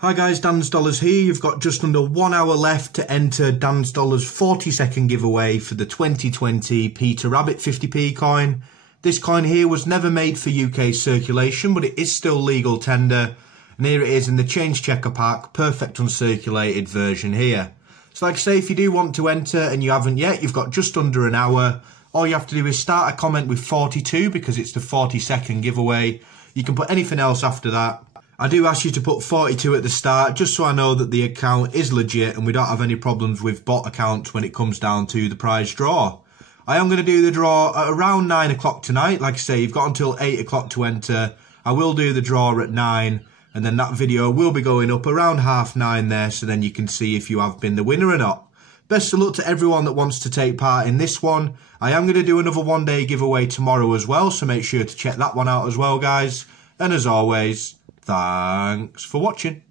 Hi guys, Dan's Dollars here. You've got just under 1 hour left to enter Dan's Dollars 40-second giveaway for the 2020 Peter Rabbit 50p coin. This coin here was never made for UK circulation, but it is still legal tender. And here it is in the change checker pack, perfect uncirculated version here. So like I say, if you do want to enter and you haven't yet, you've got just under an hour. All you have to do is start a comment with 42 because it's the 40-second giveaway. You can put anything else after that. I do ask you to put 42 at the start, just so I know that the account is legit and we don't have any problems with bot accounts when it comes down to the prize draw. I am going to do the draw at around 9 o'clock tonight. Like I say, you've got until 8 o'clock to enter. I will do the draw at 9, and then that video will be going up around 9:30 there, so then you can see if you have been the winner or not. Best of luck to everyone that wants to take part in this one. I am going to do another one-day giveaway tomorrow as well, so make sure to check that one out as well, guys. And as always, thanks for watching.